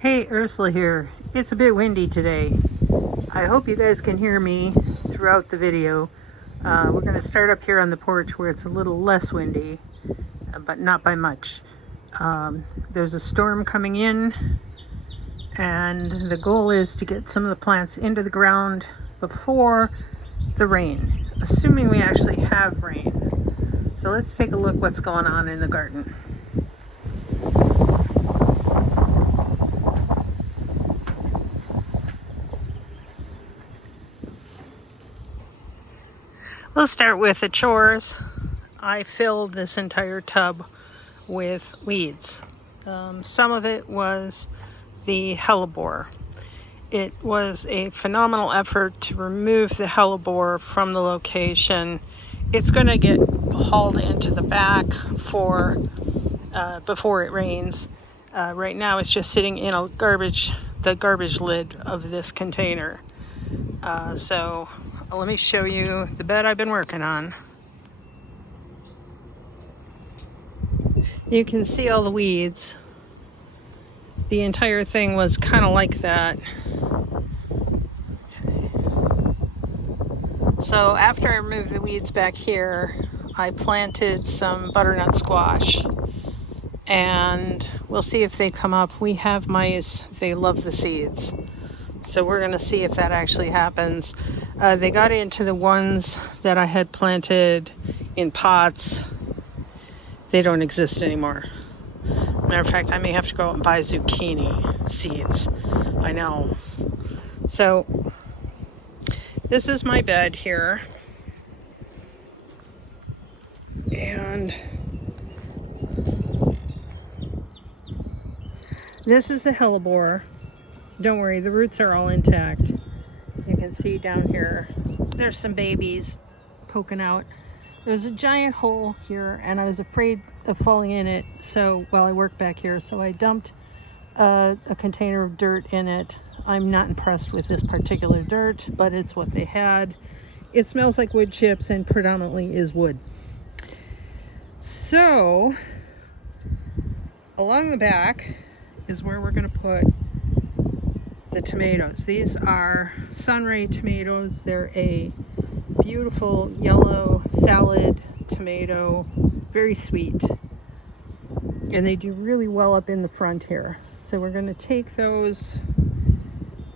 Hey, Ursula here. It's a bit windy today. I hope you guys can hear me throughout the video. We're going to start up here on the porch where it's a little less windy, but not by much. There's a storm coming in, and the goal is to get some of the plants into the ground before the rain, assuming we actually have rain. So let's take a look what's going on in the garden. We'll start with the chores. I filled this entire tub with weeds. Some of it was the hellebore. It was a phenomenal effort to remove the hellebore from the location. It's going to get hauled into the back for before it rains. Right now it's just sitting in the garbage lid of this container. So let me show you the bed I've been working on. You can see all the weeds. The entire thing was kind of like that. Okay. So after I removed the weeds back here, I planted some butternut squash. And we'll see if they come up. We have mice. They love the seeds. So we're going to see if that actually happens. They got into the ones that I had planted in pots. They don't exist anymore. Matter of fact, I may have to go out and buy zucchini seeds. I know. So this is my bed here. And this is the hellebore. Don't worry, the roots are all intact. You can see down here, there's some babies poking out. There's a giant hole here, and I was afraid of falling in it. So, while I worked back here, so I dumped a container of dirt in it. I'm not impressed with this particular dirt, but it's what they had. It smells like wood chips and predominantly is wood. So, along the back is where we're going to put the tomatoes. These are Sunray tomatoes. They're a beautiful yellow salad tomato, very sweet, and they do really well up in the front here. So we're going to take those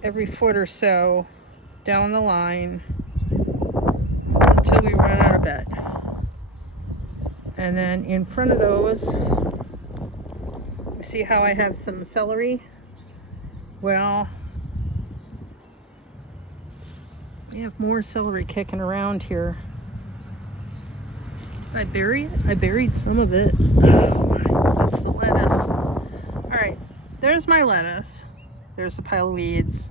every foot or so down the line until we run out of bed. And then in front of those, you see how I have some celery? Well, we have more celery kicking around here. Did I bury it? I buried some of it. That's the lettuce. Alright, there's my lettuce. There's the pile of weeds.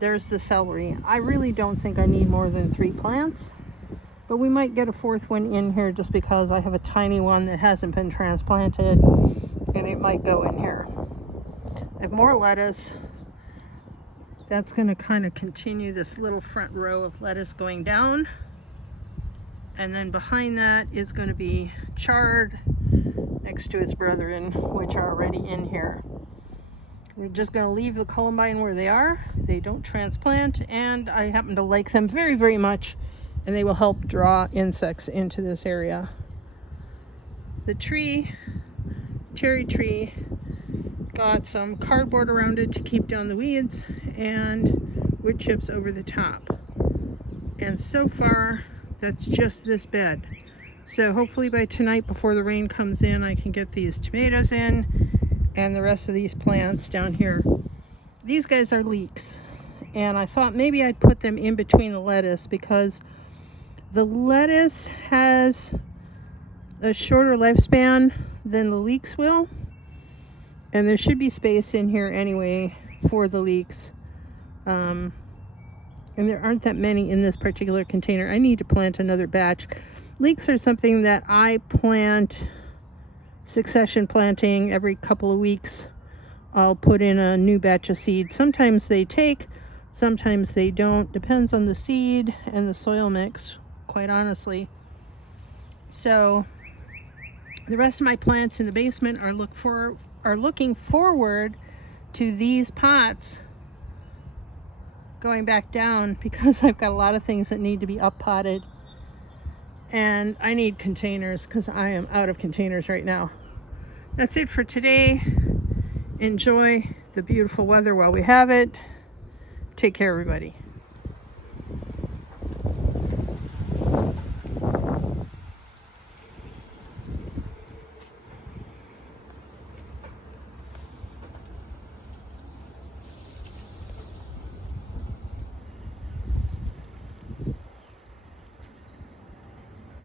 There's the celery. I really don't think I need more than 3 plants, but we might get a 4th one in here just because I have a tiny one that hasn't been transplanted, and it might go in here. I have more lettuce. That's going to kind of continue this little front row of lettuce going down. And then behind that is going to be chard next to its brethren, which are already in here. We're just going to leave the columbine where they are. They don't transplant, and I happen to like them very, very much, and they will help draw insects into this area. The tree, cherry tree, got some cardboard around it to keep down the weeds and wood chips over the top. And so far, that's just this bed. So hopefully by tonight, before the rain comes in, I can get these tomatoes in and the rest of these plants down here. These guys are leeks, and I thought maybe I'd put them in between the lettuce because the lettuce has a shorter lifespan than the leeks will. And there should be space in here anyway for the leeks. And there aren't that many in this particular container. I need to plant another batch. Leeks are something that I plant succession planting every couple of weeks. I'll put in a new batch of seed. Sometimes they take, sometimes they don't. Depends on the seed and the soil mix, quite honestly. So the rest of my plants in the basement are looking forward to these pots going back down because I've got a lot of things that need to be up potted, and I need containers because I am out of containers right now. That's it for today. Enjoy the beautiful weather while we have it. Take care, everybody.